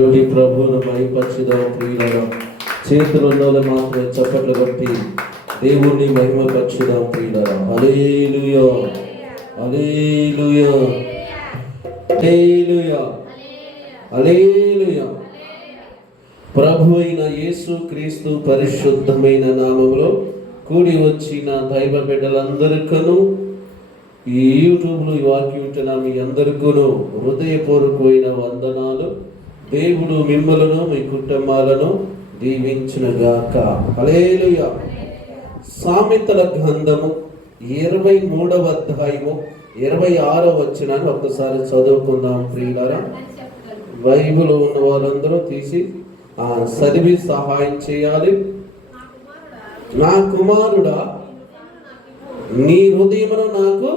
తోటి ప్రభువును మహిమపరచుదాం ప్రియులారా. చేతులు ఉన్నోళ్ళు మాత్రమే చప్పట్లు కొట్టి దేవుణ్ణి మహిమపరచుదాం ప్రియులారా. అలేలుయో అలేలుయో అలేలుయో అలేలుయో ప్రభు అయిన యేసు క్రీస్తు పరిశుద్ధమైన నామంలో కూడి వచ్చిన దైవ బిడ్డలందరికను ఈ యూట్యూబ్లో ఈ వాక్యం ఉంటున్న మీ హృదయపూర్వకమైన వందనాలు. దేవుడు మిమ్మలను మీ కుటుంబాలను దీవించునుగాక. అలేలుయ సామెతల గ్రంథము ఇరవై మూడవ అధ్యాయము ఇరవై ఆరో వచ్చినాన్ని ఒక్కసారి చదువుకుందాం ప్రియులారా. బైబుల్ ఉన్న వారందరూ తీసి ఆ చదివి సహాయం చేయాలి. నా కుమారుడా నీ హృదయమును నాకు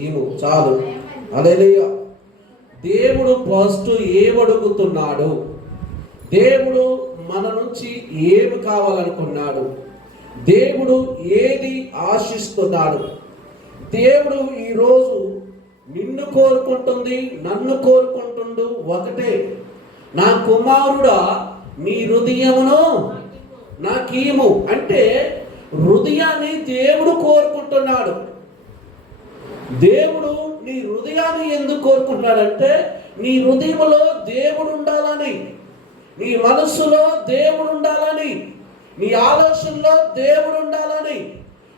ఈము చాలు. అలెలుయ దేవుడు ఫస్ట్ ఏమడుగుతున్నాడు దేవుడు మన నుంచి ఏమి కావాలనుకున్నాడు? దేవుడు ఏది ఆశిస్తున్నాడు? దేవుడు ఈరోజు నిన్ను కోరుకుంటుంది నన్ను కోరుకుంటుండు ఒకటే. నా కుమారుడా నీ హృదయమును నాకీము అంటే హృదయాన్ని దేవుడు కోరుకుంటున్నాడు. దేవుడు నీ హృదయాన్ని ఎందుకు కోరుకుంటున్నాడంటే నీ హృదయంలో దేవుడు ఉండాలని నీ మనస్సులో దేవుడు ఉండాలని నీ ఆలోచనలో దేవుడు ఉండాలని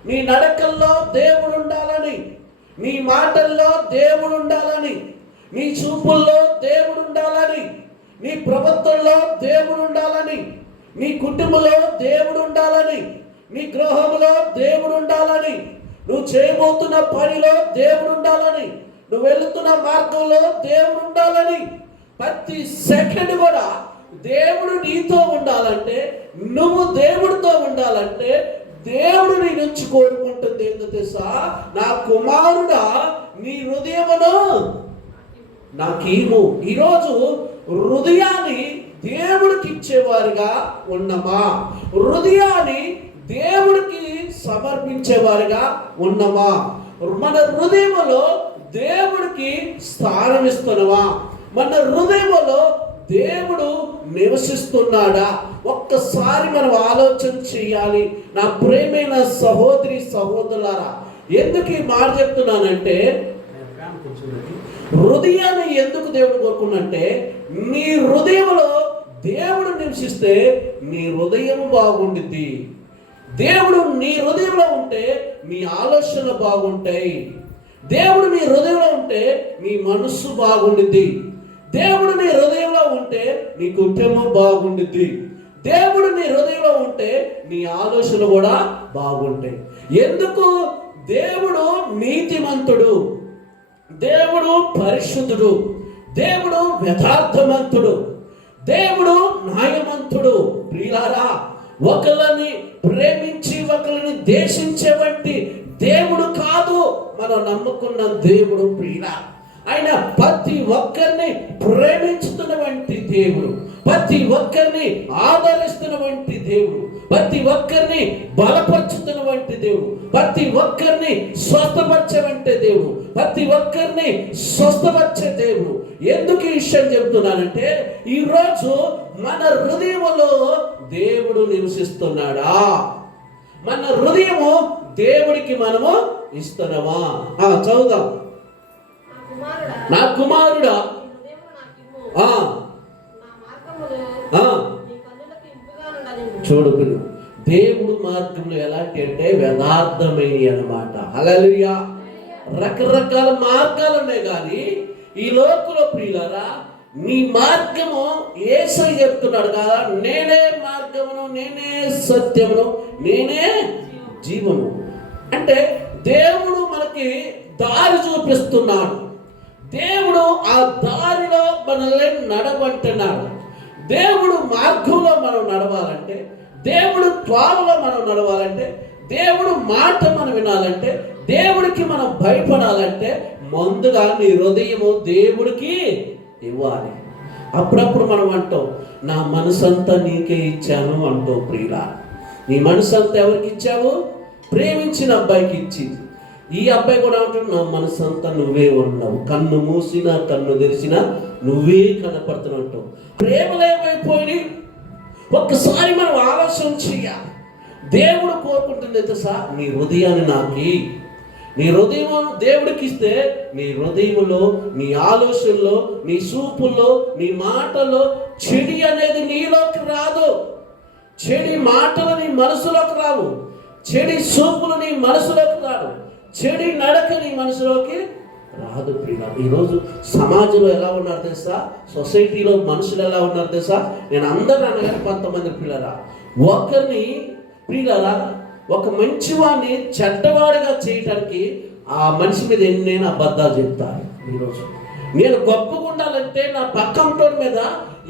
నీ నడకల్లో దేవుడు ఉండాలని నీ మాటల్లో దేవుడు ఉండాలని నీ చూపుల్లో దేవుడు ఉండాలని నీ ప్రవర్తనలో దేవుడు ఉండాలని నీ కుటుంబంలో దేవుడు ఉండాలని నీ గృహంలో దేవుడు ఉండాలని నువ్వు చేయబోతున్న పనిలో దేవుడు ఉండాలని నువ్వు వెళుతున్న మార్గంలో దేవుడు ఉండాలని ప్రతి సెకండ్ కూడా దేవుడు నీతో ఉండాలంటే నువ్వు దేవుడితో ఉండాలంటే దేవుడు నీ నుంచి కోరుకుంటుంది ఏంటో తెలుసా? నా కుమారుడా నీ హృదయమును నాకేమో. ఈరోజు హృదయాన్ని దేవుడికి ఇచ్చేవారుగా ఉన్నమా? హృదయాన్ని సమర్పించేవారుగా ఉన్నమా మన హృదయంలో దేవుడికి స్థానం మన హృదయంలో దేవుడు నివసిస్తున్నాడా? ఒక్కసారి మనం ఆలోచన చేయాలి. నా ప్రేమైన సహోదరి సహోదరులారా ఎందుకు ఈ మాట చెప్తున్నానంటే హృదయాన్ని ఎందుకు దేవుడు కోరుకున్నంటే నీ హృదయంలో దేవుడు నివసిస్తే నీ హృదయం బాగుండిద్ది. దేవుడు నీ హృదయంలో ఉంటే నీ ఆలోచనలు బాగుంటాయి. దేవుడు నీ హృదయంలో ఉంటే నీ మనస్సు బాగుండిద్ది. దేవుడు నీ హృదయంలో ఉంటే నీ కుటుంబం బాగుండిద్ది. దేవుడు నీ హృదయంలో ఉంటే నీ ఆలోచనలు కూడా బాగుంటాయి. ఎందుకు? దేవుడు నీతిమంతుడు. దేవుడు పరిశుద్ధుడు. దేవుడు యథార్థమంతుడు దేవుడు న్యాయమంతుడు. ప్రియులారా ఒకరిని ప్రేమించి ఒకరిని దేశించే వంటి దేవుడు కాదు మనం నమ్ముకున్న దేవుడు ప్రియుడ ఆయన ప్రతి ఒక్కరిని ప్రేమించుతున్న వంటి దేవుడు ప్రతి ఒక్కరిని ఆదరిస్తున్న వంటి దేవుడు ప్రతి ఒక్కరిని బలపరుచుతున్నటువంటి దేవుడు. ప్రతి ఒక్కరిని స్వస్థపరచవంటే దేవుడు. ప్రతి ఒక్కరిని స్వస్థపరిచే దేవుడు. ఎందుకు ఈ విషయం చెప్తున్నానంటే ఈరోజు మన హృదయంలో దేవుడు నివసిస్తున్నాడా? మన హృదయము దేవుడికి మనము ఇస్తున్నామా? ఆ, చదువుదాం. నా కుమారుడా. ఆ, చూడు దేవుడు మార్గంలో ఎలాంటి అంటే యథార్థమైనవి అన్నమాట. హల్లెలూయా. రకరకాల మార్గాలు ఉన్నాయి కానీ ఈ లోకంలో ప్రియులరా నీ మార్గము ఏసై చెప్తున్నాడు కదా నేనే మార్గమును నేనే సత్యమును నేనే జీవము అంటే దేవుడు మనకి దారి చూపిస్తున్నాడు. దేవుడు ఆ దారిలో మనల్ని నడవంటున్నాడు. దేవుడు మార్గంలో మనం నడవాలంటే దేవుడు త్వారలో మనం నడవాలంటే దేవుడు మాట మనం వినాలంటే దేవుడికి మనం భయపడాలంటే ముందుగా నీ హృదయము దేవుడికి ఇవ్వాలి. అప్పుడప్పుడు మనం అంటాం నా మనసంతా నీకే ఇచ్చాను అంటావు ప్రియుల నీ మనసంతా ఎవరికి ఇచ్చావు? ప్రేమించిన అబ్బాయికి ఇచ్చింది ఈ అబ్బాయి కూడా అంటాడు నా మనసు నువ్వే ఉన్నావు. కన్ను మూసినా కన్ను తెరిచినా నువ్వే కనపడుతున్నట్టు ప్రేమలేమైపోయి ఒక్కసారి మనం ఆలోచన చేయాలి. దేవుడు కోరుకుంటుంది తెలుసా? నీ హృదయాన్ని నాకి. నీ హృదయం దేవుడికి ఇస్తే నీ హృదయంలో నీ ఆలోచనలో నీ చూపుల్లో నీ మాటలో చెడి అనేది నీలోకి రాదు. చెడి మాటలు నీ మనసులోకి రావు. చెడి చూపులు నీ మనసులోకి రాదు చెడి నడక నీ మనసులోకి రాదు ప్రియ ఈరోజు సమాజంలో ఎలా ఉన్నారు తెలుసా? సొసైటీలో మనుషులు ఎలా ఉన్నారు తెలుసా? నేను అందరూ అనగానే కొంతమంది పిల్లరా ఒకరిని ప్రియులరా ఒక మంచివాడిని చెడ్డవాడిగా చేయటానికి ఆ మనిషి మీద ఎన్నైనా అబద్ధాలు చెప్తారు ఈరోజు. నేను గొప్పకుండాలంటే నా పక్కంటోడి మీద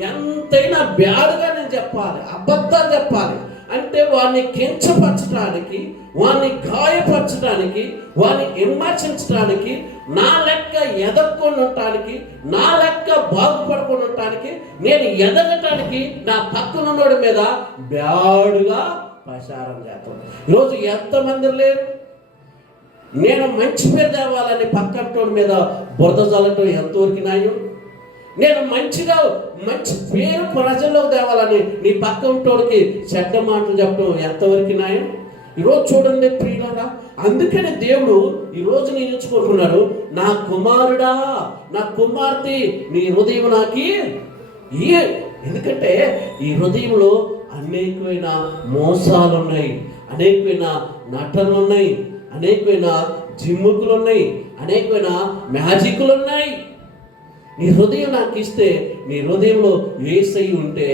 ఎంతైనా బ్యాడ్గా నేను చెప్పాలి అబద్ధాలు చెప్పాలి. అంటే వాడిని కించపరచడానికి వాడిని గాయపరచడానికి వాడిని విమర్శించడానికి నా లెక్క ఎదక్కొని ఉండటానికి నా లెక్క బాగుపడుకొని ఉండటానికి నేను ఎదగటానికి నా పక్కనున్నోడి మీద బ్యాడుగా ప్రచారం చేస్తాను. ఈరోజు ఎంతమంది లేరు? నేను మంచి పేరు తేవాలని పక్కటోడి మీద బురద చల్లటం ఎంతవరకు న్యాయం? నేను మంచిగా మంచి పేరు ప్రజల్లోకి తేవాలని నీ పక్క ఉంటోడికి చెడ్డ మాటలు చెప్పడం ఎంతవరకు న్యాయం? ఈరోజు చూడండి ప్రియులరా అందుకని దేవుడు ఈరోజు నేను ఎంచుకుంటున్నాడు నా కుమారుడా నా కుమార్తె నీ హృదయం నాకి ఏ? ఎందుకంటే ఈ హృదయంలో అనేకమైన మోసాలు ఉన్నాయి అనేకమైన నటనలు ఉన్నాయి అనేకమైన జిమ్ముకులు ఉన్నాయి అనేకమైన మ్యాజిక్లు ఉన్నాయి నీ హృదయం నాకు ఇస్తే నీ హృదయంలో ఏసై ఉంటే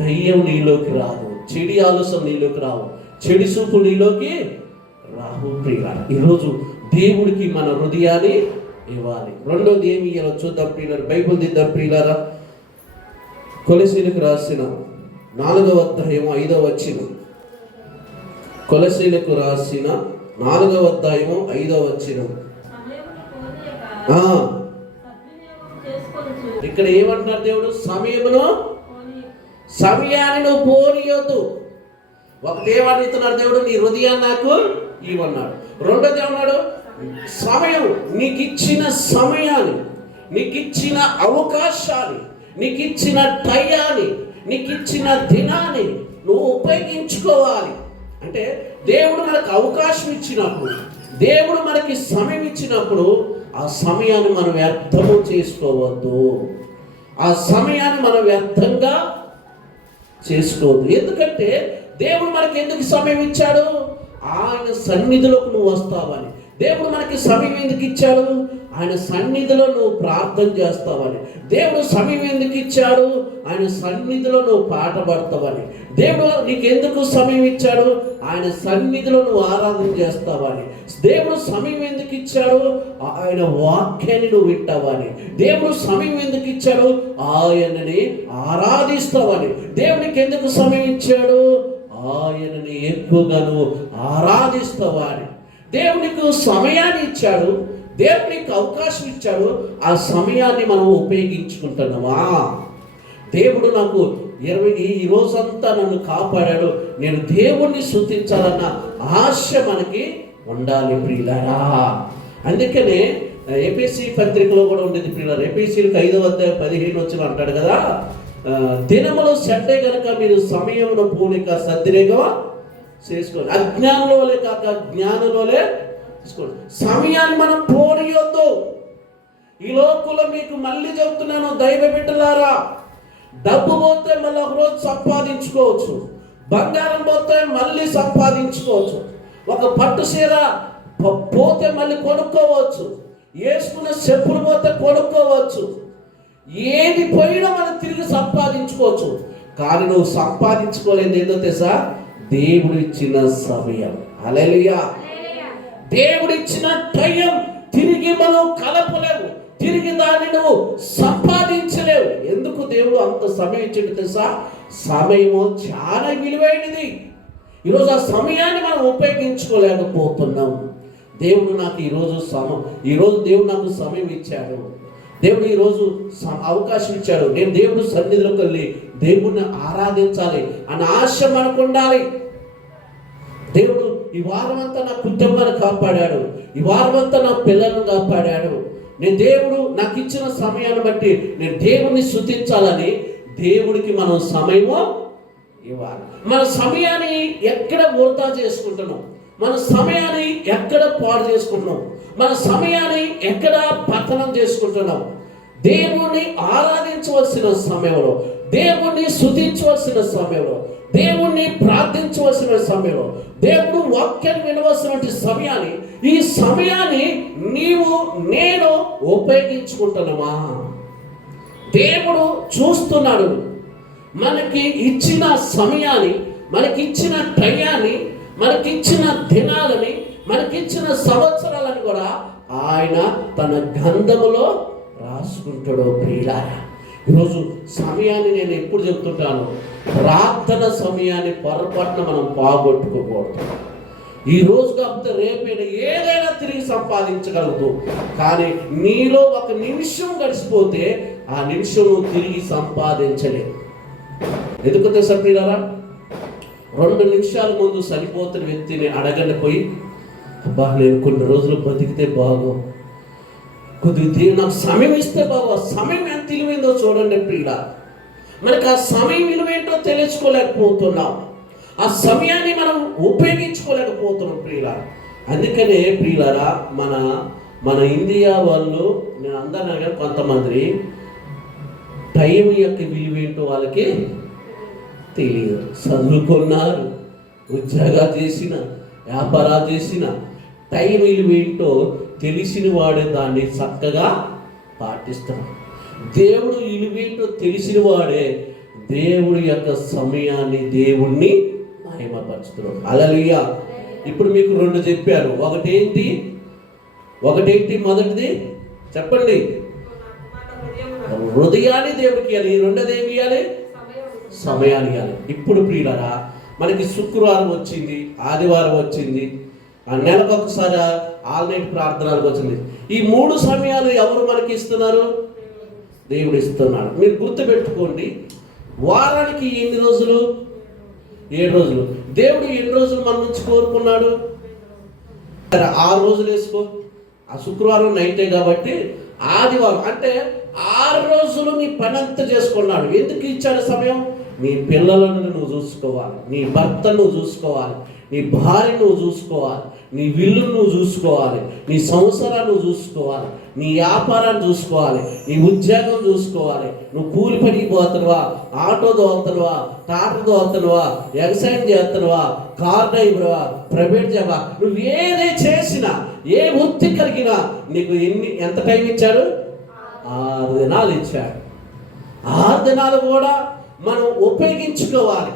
దయ్యం నీలోకి రాదు చెడి ఆలోచన నీలోకి రావు చెడి సూపు నీలోకి రాహు ప్రియ ఈరోజు దేవుడికి మన హృదయాన్ని ఇవ్వాలి. రెండోది ఏమి ఇవ్వాలో చూద్దాం ప్రియులారు. బైబుల్ దిద్దాం ప్రియులారా. కొలసీలకు రాసిన నాలుగవ అధ్యాయం ఐదవ వచ్చిన కొలసీలకు రాసిన నాలుగవ అధ్యాయము ఐదవ వచ్చిన ఆ, ఇక్కడ ఏమంటారు దేవుడు? సమయమును సమయాన్ని నువ్వు పోనీయొద్దు. ఒకటి ఇస్తున్నాడు దేవుడు? నీ హృదయాన్ని నాకు ఇవ్వన్నాడు. రెండోది ఏమన్నాడు? సమయం నీకు ఇచ్చిన సమయాన్ని నీకు ఇచ్చిన అవకాశాన్ని నీకు ఇచ్చిన టయాన్ని నీకు ఇచ్చిన దినాన్ని నువ్వు ఉపయోగించుకోవాలి. అంటే దేవుడు మనకు అవకాశం ఇచ్చినప్పుడు దేవుడు మనకి సమయం ఇచ్చినప్పుడు ఆ సమయాన్ని మనం వ్యర్థము చేసుకోవద్దు. ఆ సమయాన్ని మనం వ్యర్థంగా చేసుకోవద్దు. ఎందుకంటే దేవుడు మనకి ఎందుకు సమయం ఇచ్చాడు? ఆయన సన్నిధిలోకి నువ్వు వస్తావని. దేవుడు మనకి సమయం ఎందుకు ఇచ్చాడు? ఆయన సన్నిధిలో నువ్వు ప్రార్థన చేస్తావని. దేవుడు సమయం ఎందుకు ఇచ్చాడు? ఆయన సన్నిధిలో నువ్వు పాట పడతావని. దేవుడు నీకు ఎందుకు సమయం ఇచ్చాడు? ఆయన సన్నిధిలో నువ్వు ఆరాధన చేస్తావని. దేవుడు సమయం ఎందుకు ఇచ్చాడు? ఆయన వాక్యాన్ని నువ్వు వింటావని. దేవుడు సమయం ఎందుకు ఇచ్చాడు? ఆయనని ఆరాధిస్తావని. దేవునికి ఎందుకు సమయం ఇచ్చాడు? ఆయనని ఎక్కువగా నువ్వు ఆరాధిస్తావని. దేవునికి సమయాన్ని ఇచ్చాడు దేవునికి అవకాశం ఇచ్చాడు ఆ సమయాన్ని మనం ఉపయోగించుకుంటున్నామా? దేవుడు నాకు ఇరవై ఈ రోజంతా నన్ను కాపాడాడు నేను దేవుణ్ణి శృతించాలన్న ఆశ మనకి ఉండాలి ప్రియులారా. అందుకనే ఏపీసీ పత్రికలో కూడా ఉండేది ప్రియులారా ఏపీసీలకు ఐదవ అధ్యాయం పదిహేను వచ్చిన అంటాడు కదా దినములో దినములు కనుక మీరు సమయమును పూనిక సద్వినియోగం చేసుకోండి అజ్ఞానంలోలే కాక జ్ఞానంలోలే తీసుకోండి సమయాన్ని మనం పోనీయొద్దు. ఈ లోకంలో మీకు మళ్ళీ చెబుతున్నాను దైవ బిడ్డలారా డబ్బు పోతే మళ్ళీ ఒకరోజు సంపాదించుకోవచ్చు. బంగారం పోతే మళ్ళీ సంపాదించుకోవచ్చు. ఒక పట్టు చీర ప- పోతే మళ్ళీ కొనుక్కోవచ్చు. వేసుకున్న చెప్పులు పోతే కొనుక్కోవచ్చు. ఏది పోయినా మనం తిరిగి సంపాదించుకోవచ్చు. కానీ నువ్వు సంపాదించుకోలేదు ఏందో తెలుసా? దేవుడు ఇచ్చిన సమయం. అలెలుయా దేవుడిచ్చిన టైం తిరిగి మనం కలపలేవు తిరిగి దాన్ని నువ్వు సంపాదించలేవు ఎందుకు దేవుడు అంత సమయం ఇచ్చిండు తెలుసా? సమయము చాలా విలువైనది. ఈరోజు ఆ సమయాన్ని మనం ఉపయోగించుకోలేకపోతున్నాం. దేవుడు నాకు ఈరోజు సమయం ఈరోజు దేవుడు నాకు సమయం ఇచ్చాడు. దేవుడు ఈరోజు అవకాశం ఇచ్చాడు. నేను దేవుడు సన్నిధిలోకి వెళ్ళి దేవుడిని ఆరాధించాలి. అన్న ఆశ మనకు ఉండాలి. దేవుడు ఈ వారం అంతా నా కుటుంబాన్ని కాపాడాడు. ఈ వారం అంతా నా పిల్లలను కాపాడాడు. నేను దేవుడు నాకు ఇచ్చిన సమయాన్ని బట్టి నేను దేవుణ్ణి శుద్ధించాలని దేవుడికి మనం సమయము ఇవ్వాలి. మన సమయాన్ని ఎక్కడ వృధా చేసుకుంటున్నాం? మన సమయాన్ని ఎక్కడ పాడు చేసుకుంటున్నాం? మన సమయాన్ని ఎక్కడ పతనం చేసుకుంటున్నాం? దేవుణ్ణి ఆరాధించవలసిన సమయంలో దేవుణ్ణి శుద్ధించవలసిన సమయంలో దేవుణ్ణి ప్రార్థించవలసిన సమయంలో దేవుడు వాక్యాన్ని వినవలసినటువంటి సమయాన్ని ఈ సమయాన్ని నీవు నేను ఉపయోగించుకుంటున్నామా? దేవుడు చూస్తున్నాడు. మనకి ఇచ్చిన సమయాన్ని మనకిచ్చిన టయాన్ని మనకిచ్చిన దినాలని మనకిచ్చిన సంవత్సరాలను కూడా ఆయన తన గంధములో రాసుకుంటాడు ప్రియులారా. ఈరోజు సమయాన్ని నేను ఎప్పుడు చెప్తుంటాను? ప్రార్థన సమయాన్ని పొరపాటున మనం పోగొట్టుకోకూడదు. ఈ రోజు కాకపోతే రేపైనా ఏదైనా తిరిగి సంపాదించగలదు కానీ నీలో ఒక నిమిషం గడిచిపోతే ఆ నిమిషం తిరిగి సంపాదించలేదు ఎందుకంటే సభ్యులరా రెండు నిమిషాల ముందు చనిపోతున్న వ్యక్తిని అడగండి పోయి అబ్బా నేను కొన్ని రోజులు బతికితే బాగు కొద్దిగా నాకు సమయం ఇస్తే బాబా ఆ సమయం ఎంత విలువైందో చూడండి ప్రియుడ. మనకు ఆ సమయం విలువేంటో తెలుసుకోలేకపోతున్నాం. ఆ సమయాన్ని మనం ఉపయోగించుకోలేకపోతున్నాం ప్రియుల అందుకనే ప్రియులరా మన మన ఇండియా వాళ్ళు నేను అందరిని కానీ కొంతమంది టైం యొక్క విలువేంటో వాళ్ళకి తెలియదు. చదువుకున్నారు ఉద్యోగాలు చేసిన వ్యాపారాలు చేసిన టైం విలువేంటో తెలిసిన వాడే దాన్ని చక్కగా పాటిస్తాడు దేవుడు విలువేంటో తెలిసిన వాడే దేవుడి యొక్క సమయాన్ని దేవుణ్ణి మహిమపరుచుతున్నాడు అలలియా ఇప్పుడు మీకు రెండు చెప్పారు ఒకటేంటి? ఒకటేంటి మొదటిది? చెప్పండి. హృదయాన్ని దేవుడికి ఇవ్వాలి. రెండోది ఏమి ఇవ్వాలి? సమయాన్ని ఇవ్వాలి. ఇప్పుడు ప్రియులరా మనకి శుక్రవారం వచ్చింది ఆదివారం వచ్చింది. నెలకు ఒకసారి ఆల్నైట్ ప్రార్థనలకు వచ్చింది. ఈ మూడు సమయాలు ఎవరు మనకి ఇస్తున్నారు? దేవుడు ఇస్తున్నాడు. మీరు గుర్తుపెట్టుకోండి వారానికి ఎన్ని రోజులు? ఏడు రోజులు. దేవుడు ఎన్ని రోజులు మన నుంచి కోరుకున్నాడు? ఆరు రోజులు వేసుకో. ఆ శుక్రవారం నైటే కాబట్టి ఆదివారం. అంటే ఆరు రోజులు నీ పని అంతా చేసుకున్నాడు. ఎందుకు ఇచ్చాడు సమయం? నీ పిల్లలను నువ్వు చూసుకోవాలి. నీ భర్త నువ్వు చూసుకోవాలి. నీ భార్య నువ్వు చూసుకోవాలి నీ విల్లు నువ్వు చూసుకోవాలి నీ సంవత్సరాలు నువ్వు చూసుకోవాలి నీ వ్యాపారాన్ని చూసుకోవాలి నీ ఉద్యోగం చూసుకోవాలి. నువ్వు కూలి పనికి పోతున్నావా ఆటో దోలుతున్నావా టాటర్ దోలుతున్నావా వ్యవసాయం చేస్తున్నావా కార్ డ్రైవర్వా ప్రైవేట్ జాబా? నువ్వు ఏదే చేసినా ఏ వృత్తి కలిగినా నీకు ఎన్ని ఎంత టైం ఇచ్చాడు? ఆరు దినాలు ఇచ్చాడు. ఆరు దినాలు కూడా మనం ఉపయోగించుకోవాలి.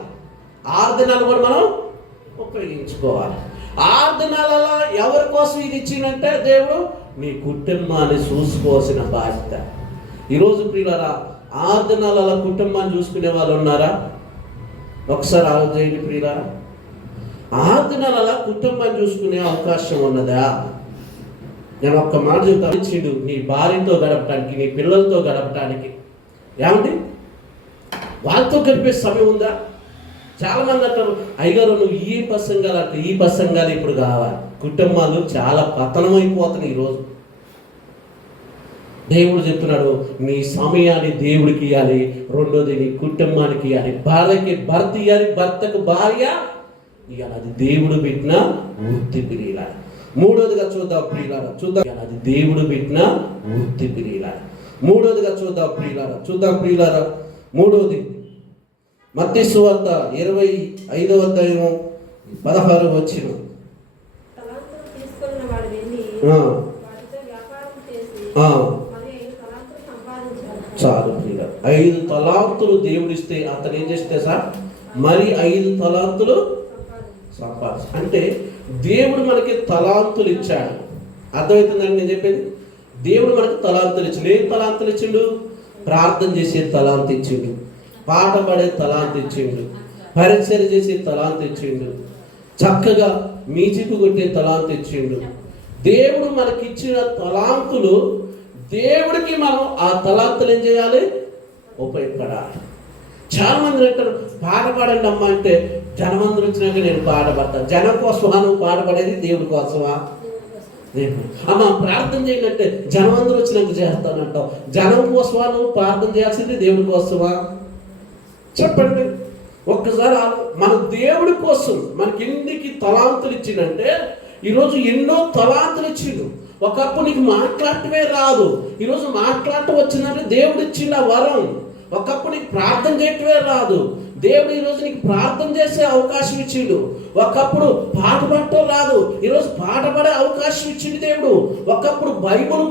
ఆరు దినాలు కూడా మనం ఉపయోగించుకోవాలి. ఆరు ఎవరి కోసం ఇది ఇచ్చిందంటే దేవుడు మీ కుటుంబాన్ని చూసుకోవాల్సిన బాధ్యత. ఈరోజు ప్రియులరా ఆరు కుటుంబాన్ని చూసుకునే వాళ్ళు ఉన్నారా? ఒకసారి ఆలోచించండి ప్రియులరా. ఆరు కుటుంబాన్ని చూసుకునే అవకాశం ఉన్నదా? నేను ఒక్క మాట చెప్తాను ఇచ్చిండు నీ భార్యతో గడపడానికి నీ పిల్లలతో గడపడానికి ఏమండి? వాళ్ళతో గడిపే సమయం ఉందా? చాలా మంది అంటారు అయ్యగారు నువ్వు ఈ ప్రసంగాలు అంటే ఈ ప్రసంగాలు ఇప్పుడు కావాలి కుటుంబాలు చాలా పతనమైపోతున్నాయి ఈరోజు దేవుడు చెప్తున్నాడు నీ సమయాన్ని దేవుడికి ఇవ్వాలి రెండోది నీ కుటుంబానికి ఇవ్వాలి భార్యకి భర్త ఇవ్వాలి భర్తకు భార్య ఇవ్వాలి అది దేవుడు పెట్టిన వృత్తి ప్రియులాలి మూడోదిగా చూద్దాం ప్రియులారా చూద్దాం. అది దేవుడు పెట్టిన వృత్తి ప్రియులారా మూడోదిగా చూద్దాం ప్రియులారా చూద్దాం ప్రియులారా మూడోది మత్తి సువార్త ఇరవై ఐదవ అధ్యాయం పదహారు వచ్చిన చాలు ఐదు తలాంతులు దేవుడిస్తే అతను ఏం చేస్తే సార్? మరి ఐదు తలాంతులు సంపాదించ అంటే దేవుడు మనకి తలాంతులు ఇచ్చాడు. అర్థమవుతుందండి నేను చెప్పేది? దేవుడు మనకి తలాంతులు ఇచ్చిండు. ఏం తలాంతులు ఇచ్చిండు? ప్రార్థన చేసే తలాంత ఇచ్చిండు. పాట పడే తలాంత ఇచ్చిండు పరిచయం చేసే తలాంత ఇచ్చిండు చక్కగా మ్యూజిక్ కొట్టే తలాంత ఇచ్చిండు దేవుడు మనకిచ్చిన తలాంతులు దేవుడికి మనం ఆ తలాంతులు ఏం చేయాలి? ఉపయోగపడాలి. చాలా మంది అంటారు పాట పాడండి అమ్మ అంటే జనమందరూ వచ్చినాక నేను పాట పడతాను జనం కోసమా? నువ్వు పాట దేవుడి కోసమా? దేవుడు. అమ్మ ప్రార్థన చేయాలంటే జనం అందరూ వచ్చినాక చేస్తానంటావు. జనం కోసమా? నువ్వు ప్రార్థన చేయాల్సింది దేవుడి కోసమా? చెప్పండి. ఒక్కసారి మన దేవుడి కోసం మనకి ఎన్నికి తలాంతులు ఇచ్చిందంటే ఈరోజు ఎన్నో తలాంతులు ఇచ్చిండు. ఒకప్పుడు నీకు మాట్లాడటమే రాదు. ఈరోజు మాట్లాడటం వచ్చిందంటే దేవుడు ఇచ్చిన వరం. ఒకప్పుడు నీకు ప్రార్థన చేయటమే రాదు. దేవుడు ఈరోజు నీకు ప్రార్థన చేసే అవకాశం ఇచ్చిండు. ఒకప్పుడు పాట పడటం రాదు. ఈరోజు పాట పడే అవకాశం ఇచ్చిండు దేవుడు. ఒకప్పుడు బైబుల్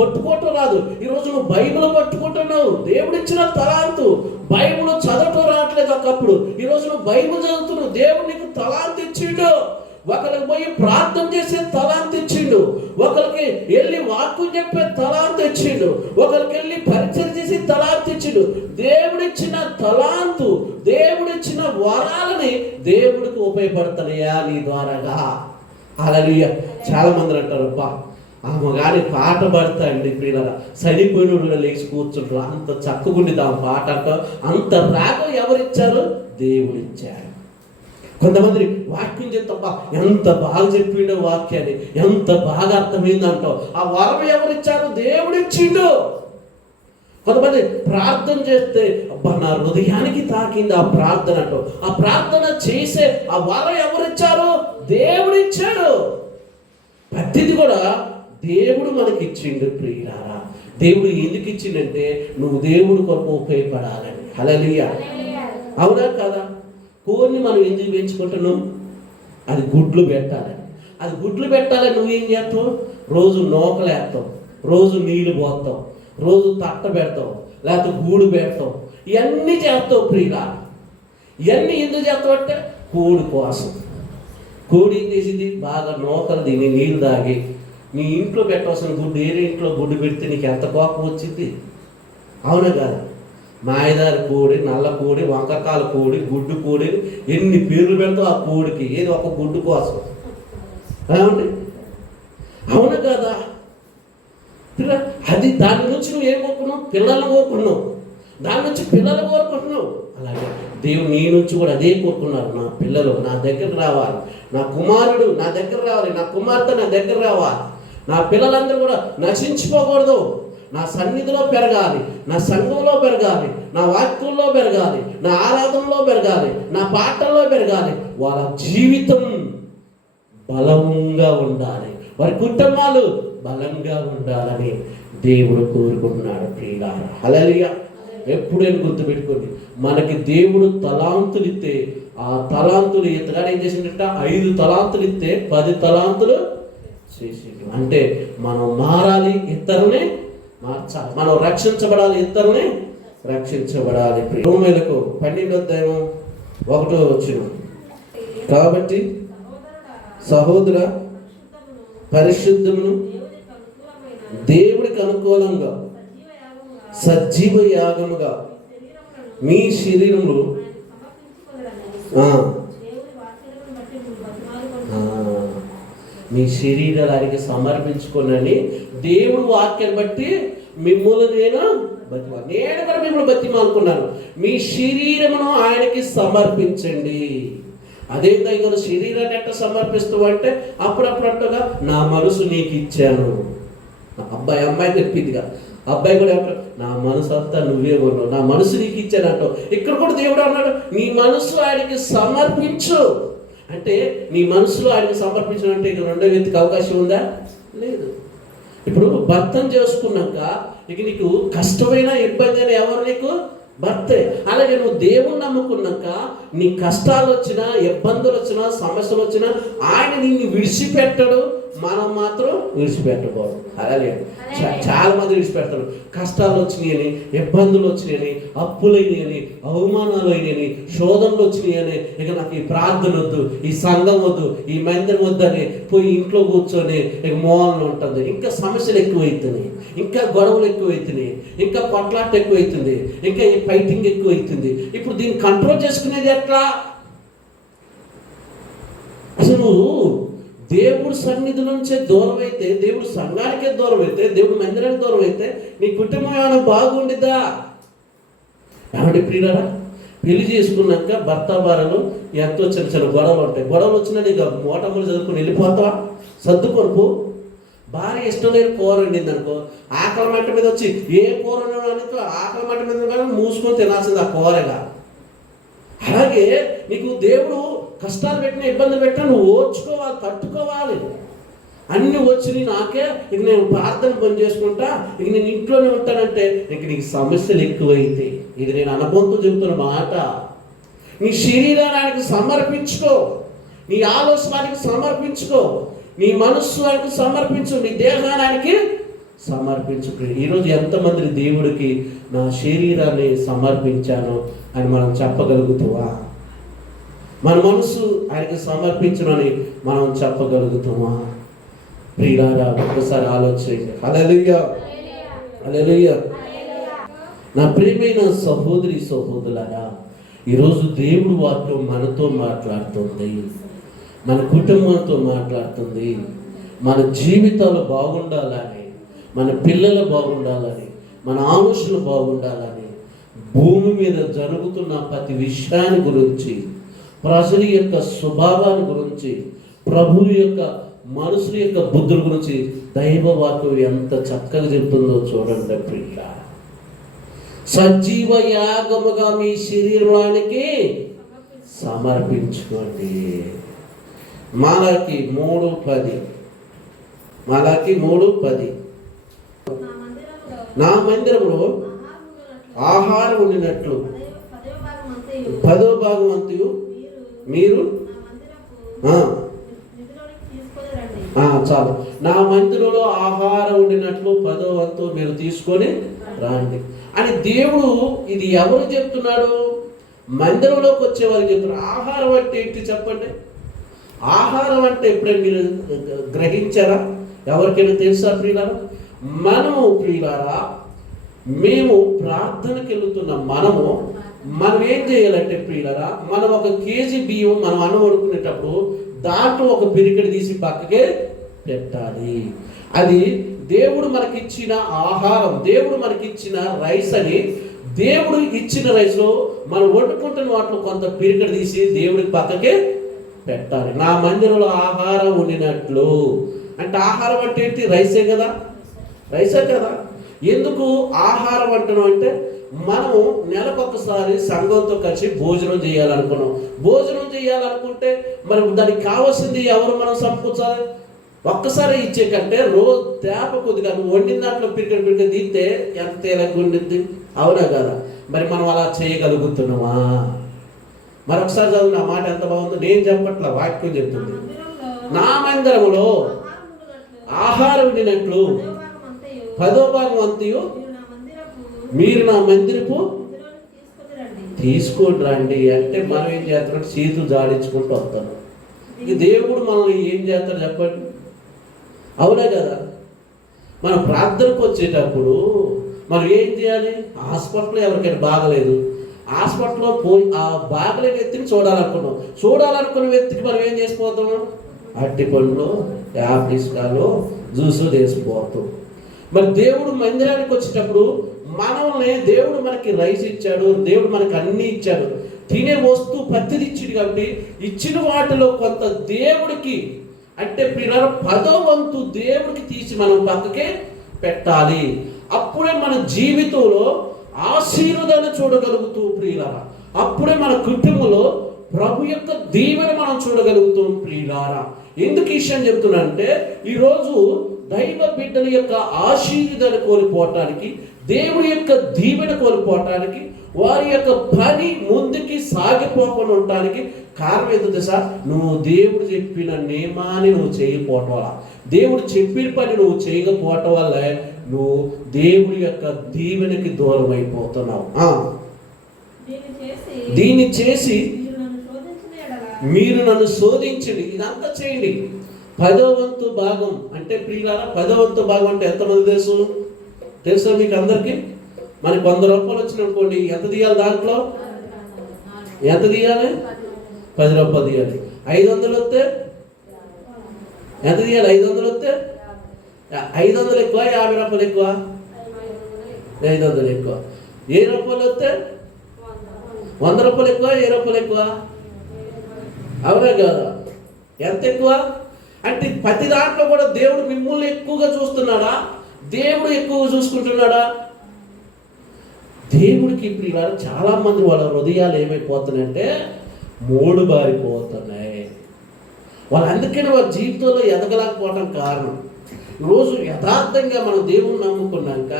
పట్టుకోవటం రాదు. ఈరోజు నువ్వు బైబుల్ పట్టుకుంటున్నావు. దేవుడు ఇచ్చిన తలాంతు. బైబుల్ చదవటం రావట్లేదు ఒకప్పుడు. ఈరోజు నువ్వు బైబుల్ చదువుతున్నావు. దేవుడు నీకు తలాంతు ఇచ్చిండు. ఒకరికి పోయి ప్రార్థన చేసే తలాంత ఇచ్చిండు. ఒకరికి వెళ్ళి వాక్కు చెప్పే తలాంత ఇచ్చిండు. ఒకరికి వెళ్ళి పరిచయం చేసి తలాంతు ఇచ్చిండు. దేవుడిచ్చిన తలాంతు దేవుడిచ్చిన వరాలని దేవుడికి ఉపయోగపడతాయా నీ ద్వారాగా? అలలియ చాలా మంది అంటారు అబ్బా ఆమె గారి పాట పడతాయండి ప్రియుల చనిపోయిన కూడా లేచి కూర్చుంటారు. అంత చక్కగుండి ఆ పాట అంత రాగం ఎవరిచ్చారు? దేవుడిచ్చారు కొంతమంది వాక్యం చెప్తా ఎంత బాగా చెప్పిండో వాక్యాన్ని ఎంత బాగా అర్థమైందంటో ఆ వరం ఎవరిచ్చారు? దేవుడిచ్చిండు. కొంతమంది ప్రార్థన చేస్తే అబ్బా నా హృదయానికి తాకింది ఆ ప్రార్థన అంటూ ఆ ప్రార్థన చేసే ఆ వరం ఎవరిచ్చారు? దేవుడిచ్చాడు. ప్రతిది కూడా దేవుడు మనకి ఇచ్చిండు ప్రియులారా. దేవుడు ఎందుకు ఇచ్చిండంటే నువ్వు దేవుడు కొరకు ఉపయోగపడాలని. హలలియా అవునా కదా? కోడిని మనం ఎందుకు పెంచుకుంటున్నాం అది గుడ్లు పెట్టాలి అది గుడ్లు పెట్టాలని నువ్వేం చేస్తావు? రోజు నూకలేస్తావు రోజు నీళ్ళు పోస్తావు రోజు తట్ట పెడతావు లేకపోతే గూడు పెడతావు. ఇవన్నీ చేస్తావు ప్రియుగా ఇవన్నీ ఎందుకు చేస్తావు అంటే కోడి కోసం. కోడి ఏం చేసింది? బాగా నూకలు తిని నీళ్ళు తాగి. నీ ఇంట్లో పెట్టవలసిన గుడ్డు ఏరే ఇంట్లో గుడ్డు పెడితే నీకు ఎంత కోపం వచ్చింది? అవునా కాదు? మాయదారి కోడి నల్ల కోడి వంకకాల కోడి గుడ్డు కోడి ఎన్ని పేర్లు పెడతావు ఆ కోడికి ఏదో ఒక గుడ్డు కోసం. ఏమండి? అవును కదా? అది దాని నుంచి నువ్వు ఏం కోరుకున్నావు? పిల్లలు కోరుకున్నావు. దాని నుంచి పిల్లలు కోరుకుంటున్నావు. అలాగే దేవుడు నీ నుంచి కూడా అదే కోరుకున్నారు నా పిల్లలు నా దగ్గర రావాలి. నా కుమారుడు నా దగ్గర రావాలి. నా కుమార్తె నా దగ్గర రావాలి. నా పిల్లలందరూ కూడా నశించిపోకూడదు. నా సన్నిధిలో పెరగాలి నా సంఘంలో పెరగాలి నా వాక్యంలో పెరగాలి నా ఆరాధనలో పెరగాలి నా పాటల్లో పెరగాలి. వాళ్ళ జీవితం బలంగా ఉండాలి. వారి కుటుంబాలు బలంగా ఉండాలని దేవుడు కోరుకుంటున్నాడు ప్రియుల హలలియ ఎప్పుడైనా గుర్తుపెట్టుకోండి మనకి దేవుడు తలాంతులు ఇస్తే ఆ తలాంతులు ఇతగాడు ఏం చేసిందంట ఐదు తలాంతులు ఇస్తే పది తలాంతులు చేసేది అంటే మనం మారాలి ఇద్దరిని మార్చాలి. మనం రక్షించబడాలి. ఇద్దరిని రక్షించబడాలి. భూమిలకు పన్నెండు అధ్యాయం ఒకటో వచ్చిన. కాబట్టి సహోదర పరిశుద్ధమును దేవుడికి అనుకూలంగా సజీవ యాగముగా మీ శరీరములు ఆ, ఆ, మీ శరీరానికి సమర్పించుకోనని దేవుడు వాక్యాన్ని బట్టి మిమ్మల్ని నేను బతిమా నేను కూడా మిమ్మల్ని బతిమాలుకున్నాను మీ శరీరమును ఆయనకి సమర్పించండి. అదే దగ్గర శరీరాన్ని ఎట్ట సమర్పిస్తూ అంటే అప్పుడప్పుడట్టుగా నా మనసు నీకు ఇచ్చాను. అబ్బాయి అమ్మాయి తెప్పిందిగా అబ్బాయి కూడా అంటాడు నా మనసు అంతా నువ్వే కొన్నావు. నా మనసు నీకు ఇచ్చానంటావు ఇక్కడ కూడా దేవుడు అన్నాడు నీ మనసు ఆయనకి సమర్పించు. అంటే నీ మనసులో ఆయనకు సమర్పించడం అంటే ఇక రెండో వ్యక్తికి అవకాశం ఉందా? లేదు. ఇప్పుడు భర్తను చేసుకున్నాక ఇక నీకు కష్టమైన ఇబ్బంది అయినా ఎవరు నీకు? భర్తే. అలాగే నువ్వు దేవుణ్ణి నమ్ముకున్నాక నీ కష్టాలు వచ్చినా ఇబ్బందులు వచ్చినా సమస్యలు వచ్చినా ఆయన నిన్ను విడిచిపెట్టడు. మనం మాత్రం విడిచిపెట్టకూడదు. అలాగే చాలా మంది విడిచిపెడతారు. కష్టాలు వచ్చినాయని ఇబ్బందులు వచ్చినాయని అప్పులైనాయని అవమానాలు అయినాయని శోధనలు వచ్చినాయని ఇక నాకు ఈ ప్రార్థన వద్దు ఈ సంఘం వద్దు ఈ మందిరం వద్దని పోయి ఇంట్లో కూర్చొని ఇక మోహన్లో ఉంటుంది. ఇంకా సమస్యలు ఎక్కువైతున్నాయి. ఇంకా గొడవలు ఎక్కువైతున్నాయి. ఇంకా కొట్లాట ఎక్కువైతుంది. ఇంకా ఈ ఫైటింగ్ ఎక్కువైతుంది. ఇప్పుడు దీన్ని కంట్రోల్ చేసుకునేది ఎట్లా? అసలు నువ్వు దేవుడు సన్నిధి నుంచే దూరం అయితే దేవుడు సంఘానికే దూరం అయితే దేవుడు మందిరానికి దూరం అయితే నీ కుటుంబం ఏమైనా బాగుండిద్దా? ఏమంటే ప్రియులరా? పెళ్ళి చేసుకున్నాక భర్త భార్యలు ఎంతో చిన్న చిన్న గొడవలు ఉంటాయి. గొడవలు వచ్చినా నీకు మోటములు చదువుకుని వెళ్ళిపోతావా? సర్దుకొనుపు భార్య ఇష్టం లేని కూర వండింది అనుకో ఆకలి మంట మీద వచ్చి ఏ కూర ఆకలి మంట మీద కానీ మూసుకొని తినాల్సింది ఆ కూరగా. అలాగే నీకు దేవుడు కష్టాలు పెట్టిన ఇబ్బంది పెట్టినా నువ్వు ఓర్చుకోవాలి తట్టుకోవాలి. అన్ని వచ్చి నాకే ఇక నేను ప్రార్థన పని చేసుకుంటా ఇక నేను ఇంట్లోనే ఉంటానంటే ఇక నీకు సమస్యలు ఎక్కువైతే ఇది నేను అనుభవంతో చెబుతున్న మాట. నీ శరీరానికి సమర్పించుకో నీ ఆలోచనకి సమర్పించుకో నీ మనస్సుకి సమర్పించు నీ దేహానికి సమర్పించు ఈరోజు ఎంతమంది దేవుడికి నా శరీరాన్ని సమర్పించాను అని మనం చెప్పగలుగుతావా? మన మనసు ఆయనకు సమర్పించమని మనం చెప్పగలుగుతామా? ప్రియారా ఒక్కసారి ఆలోచించండి. హల్లెలూయా. హల్లెలూయా. నా ప్రియమైన సహోదరి సహోదరులారా ఈరోజు దేవుడు వాక్యం మనతో మాట్లాడుతుంది. మన కుటుంబంతో మాట్లాడుతుంది. మన జీవితాలు బాగుండాలని మన పిల్లలు బాగుండాలని మన ఆలోచనలు బాగుండాలని భూమి మీద జరుగుతున్న ప్రతి విషయాన్ని గురించి ప్రజల యొక్క స్వభావాన్ని గురించి ప్రభువు యొక్క మనుషుల యొక్క బుద్ధుల గురించి దైవ వాక్యం ఎంత చక్కగా చెప్తుందో చూడండి పిల్ల సజీవ యాగముగా మీ శరీరానికి సమర్పించుకోండి. మాలకి మూడు పది. మాలకి మూడు పది. నా మందిరంలో ఆహారం ఉండినట్లు. పదో భాగం అంతయు. మీరు? చాలు. నా మందిరంలో ఆహారం ఉండినట్లు పదో వంతు మీరు తీసుకొని రండి. అని దేవుడు ఇది ఎవరు చెప్తున్నాడు? మందిరంలోకి వచ్చే వారికి చెప్తున్నారు. ఆహారం అంటే ఏంటి చెప్పండి? ఆహారం అంటే ఎప్పుడైనా మీరు గ్రహించారా? ఎవరికైనా తెలుసా ప్రియులారా? మనము ప్రియులారా మేము ప్రార్థనకి వెళుతున్న మనము మనం ఏం చేయాలంటే ప్రియులరా మనం ఒక కేజీ బియ్యం మనం అన్నం వండుకునేటప్పుడు దాంట్లో ఒక పిరికిడి తీసి పక్కకే పెట్టాలి. అది దేవుడు మనకిచ్చిన ఆహారం దేవుడు మనకిచ్చిన రైస్ అని దేవుడు ఇచ్చిన రైస్లో మనం వండుకుంటున్న వాటిలో కొంత పిరికిడి తీసి దేవుడికి పక్కకే పెట్టాలి. నా మందిరంలో ఆహారం ఉండినట్లు. అంటే ఆహారం అంటే ఏంటి? రైసే కదా? రైసే కదా? ఎందుకు ఆహారం అంటున్నాం అంటే మనము నెలకొకసారి సంఘంతో కలిసి భోజనం చేయాలనుకున్నాం. భోజనం చేయాలనుకుంటే మరి దానికి కావాల్సింది ఎవరు మనం సమకూర్చాలి? ఒక్కసారి ఇచ్చే కంటే రోజు తేప కొద్దిగా నువ్వు వండిన దాంట్లో పిరికడి పిరికడి తీస్తే ఎంత తేలిక ఉండింది అవునా కదా? మరి మనం అలా చేయగలుగుతున్నామా? మరొకసారి చదువు నా మాట ఎంత బాగుందో? నేను చెప్పట్ల వాక్యం చెప్తుంది. నా మందిరములో ఆహారం అంతయు పదో భాగం అంతయు మీరు నా మందిరపు తీసుకోండి రండి. అంటే మనం ఏం చేస్తున్నాం చేతులు జాడించుకుంటూ వస్తాం. ఈ దేవుడు మనల్ని ఏం చేస్తాడు చెప్పండి? అవునా కదా? మనం ప్రార్థనకు వచ్చేటప్పుడు మనం ఏం చేయాలి? హాస్పిటల్లో ఎవరికైనా బాగలేదు. హాస్పిటల్లో పోయి ఆ బాగలేని వ్యక్తిని చూడాలనుకున్నాం. చూడాలనుకున్న వ్యక్తికి మనం ఏం చేసిపోతాము అట్టి పండ్లు యాపిస్కాలు జ్యూసు వేసిపోతాం మరి దేవుడు మందిరానికి వచ్చేటప్పుడు మనల్ని దేవుడు మనకి రైస్ ఇచ్చాడు దేవుడు మనకి అన్ని ఇచ్చాడు. తినే వస్తువు ప్రతిది ఇచ్చింది కాబట్టి ఇచ్చిన వాటిలో కొంత దేవుడికి అంటే పిల్లల పదో వంతు దేవుడికి తీసి మనం పక్కకే పెట్టాలి. అప్పుడే మన జీవితంలో ఆశీర్వాదాన్ని చూడగలుగుతూ ప్రియులారా అప్పుడే మన కుటుంబంలో ప్రభు యొక్క దీవెన మనం చూడగలుగుతాం ప్రియులారా. ఎందుకు ఈ విషయం చెప్తున్నా ఈరోజు దైవ బిడ్డల యొక్క ఆశీర్వాదాన్ని కోల్పోవటానికి దేవుడి యొక్క దీవెన కోల్పోవటానికి వారి యొక్క పని ముందుకి సాగిపోకుండా ఉండటానికి కారణం ఏంటో తెలుసా? నువ్వు దేవుడు చెప్పిన నియమాన్ని నువ్వు చేయకపోవటం వల్ల. దేవుడు చెప్పిన పని నువ్వు చేయకపోవటం వల్ల నువ్వు దేవుడి యొక్క దీవెనకి దూరం అయిపోతున్నావు ఆ, దీన్ని చేసి మీరు నన్ను శోధించండి. ఇదంతా చేయండి. పదో వంతు భాగం అంటే ప్రియులారా పదో వంతు భాగం అంటే ఎంతమంది తెలుసు? తెలుసా మీకు అందరికీ? మనకి వంద రూపాయలు వచ్చిన అనుకోండి ఎంత తీయాలి దాంట్లో? ఎంత తీయాలి? పది రూపాయలు తీయాలి. ఐదు వందలు వస్తే? ఎంత తీయాలి? ఐదు వందలు వస్తే? ఐదు వందలు ఎక్కువ యాభై రూపాయలు ఎక్కువ? ఐదు వందలు ఎక్కువ. ఏ రూపాయలు వస్తే? వంద రూపాయలు ఎక్కువ ఏ రూపాయలు ఎక్కువ? అవునా కదా? ఎంత ఎక్కువ? అంటే ప్రతి దాంట్లో కూడా దేవుడు మిమ్మల్ని ఎక్కువగా చూస్తున్నాడా? దేవుడు ఎక్కువ చూసుకుంటున్నాడా? దేవుడికి ఇప్పుడు ఇలా చాలా మంది వాళ్ళ హృదయాలు ఏమైపోతున్నాయంటే మూడు బారిపోతున్నాయి వాళ్ళు అందుకని వాళ్ళ జీవితంలో ఎదగలేకపోవడం కారణం. రోజు యథార్థంగా మనం దేవుని నమ్ముకున్నాక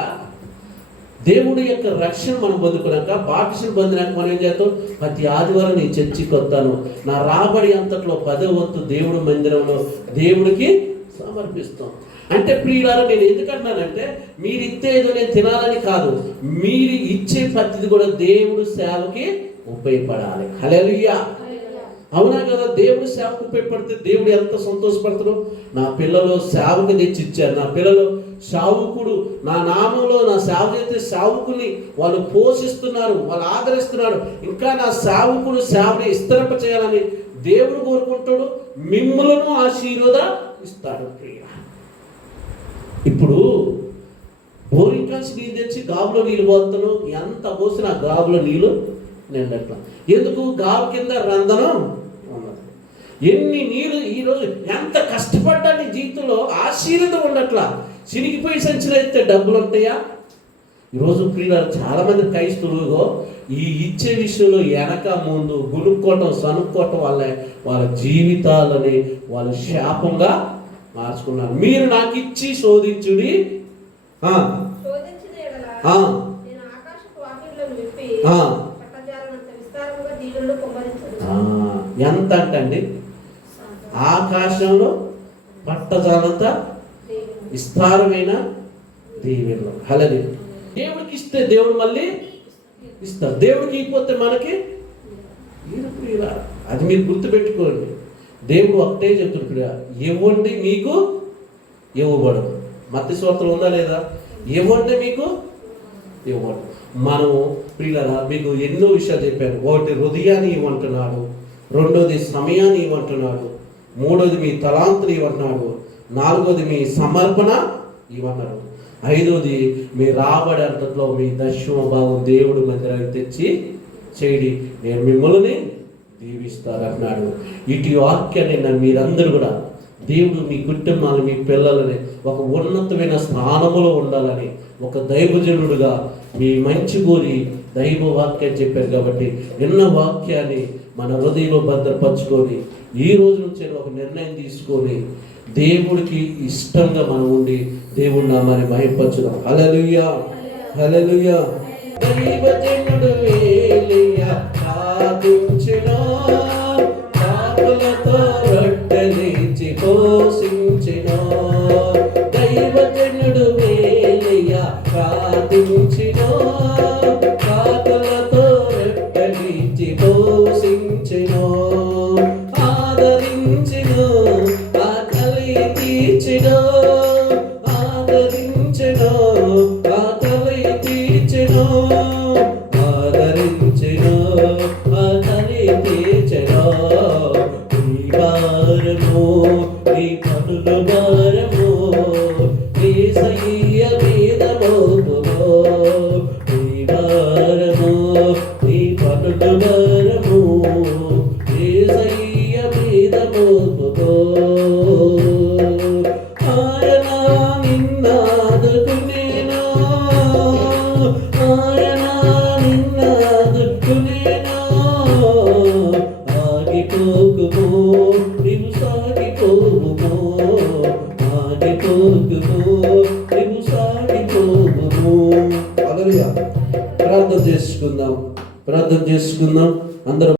దేవుడి యొక్క రక్షణ మనం పొందుకున్నాక బాప్టిజం పొందినాక మనం ఏం చేస్తాం? ప్రతి ఆదివారం నేను చర్చికి వస్తాను నా రాబడి అంతట్లో పదో వంతు దేవుడి మందిరంలో దేవుడికి సమర్పిస్తాం. అంటే ప్రియులారా నేను ఎందుకంటున్నానంటే మీరు ఇచ్చేదో నేను తినాలని కాదు. మీరు ఇచ్చే ప్రతిది కూడా దేవుడు సేవకి ఉపయోగపడాలి. హల్లెలూయా. అవునా కదా? దేవుడు సేవకు ఉపయోగపడితే దేవుడు ఎంత సంతోషపడతాడు? నా పిల్లలు సేవకు తెచ్చి ఇచ్చారు నా పిల్లలు సావుకుడు నా నామంలో నా సేవ చేస్తే సావుకుని వాళ్ళు పోషిస్తున్నారు వాళ్ళు ఆదరిస్తున్నారు. ఇంకా నా సావుకుడు సేవని విస్తరింప చేయాలని దేవుడు కోరుకుంటాడు. మిమ్మలను ఆశీర్వద ఇస్తాడు ఇప్పుడు బోరికాస్ నీళ్ళు తెచ్చి గాబులో నీళ్ళు పోతాను ఎంత పోసినా గాబులో నీళ్ళు నిండట్లా. ఎందుకు? గాబు కింద రంధనం ఉన్నది. ఎన్ని నీళ్ళు ఈరోజు ఎంత కష్టపడ్డా నీ జీవితంలో ఆశీర్వదం ఉండట్లా. చినిగిపోయి సంచులు అయితే డబ్బులు ఉంటాయా? ఈరోజు క్రీడలు చాలామంది మంది ఈ ఇచ్చే విషయంలో వెనక ముందు గునుక్కోవటం సనుక్కోవటం వల్ల వాళ్ళ జీవితాలని వాళ్ళ శాపంగా మార్చుకున్నారు. మీరు నాకు ఇచ్చి శోధించుడి. ఎంత అంటండి ఆకాశంలో పట్టజాలంత విస్తారమైన దీవెనలు హలది దేవుడికి ఇస్తే దేవుడు మళ్ళీ ఇస్తారు. దేవుడికి ఇకపోతే మనకి ఈయన అది మీరు గుర్తుపెట్టుకోండి. దేవుడు ఒకటే చెప్తున్నారు ప్రియ ఇవ్వండి మీకు ఇవ్వబడదు. మత్తి స్వార్థలు ఉందా లేదా? ఇవ్వండి మీకు ఇవ్వండి మనం ప్రియులరా మీకు ఎన్నో విషయాలు చెప్పాను. ఒకటి హృదయాన్ని ఇవ్వంటున్నాడు. రెండోది సమయాన్ని ఇవ్వంటున్నాడు. మూడోది మీ తలాంతులు ఇవ్వన్నాడు నాలుగోది మీ సమర్పణ ఇవ్వన్నాడు ఐదవది మీ రాబడి అంతట్లో మీ దశమ భావం దేవుడు మందిరానికి తెచ్చి చేయడి. నేను మిమ్మల్ని దీవిస్తారన్నాడు ఇటు వాక్యాన్ని నా మీరందరూ కూడా దేవుడు మీ కుటుంబాలు మీ పిల్లలని ఒక ఉన్నతమైన స్థానములో ఉండాలని ఒక దైవజనుడుగా మీ మంచి కోరి దైవ వాక్యం చెప్పారు కాబట్టి నిన్న వాక్యాన్ని మన హృదయంలో భద్రపరచుకొని ఈ రోజు నుంచి ఒక నిర్ణయం తీసుకొని దేవుడికి ఇష్టంగా మనం ఉండి దేవుడు నామాన్ని భయపరచుదాం హల్లెలూయా హల్లెలూయా దైవజనుడు ఏలియా ప్రార్థించెను. కాకులతో రొట్టెలిచ్చి పోషించెను. దైవజనుడు ఆకలి తీర్చెను.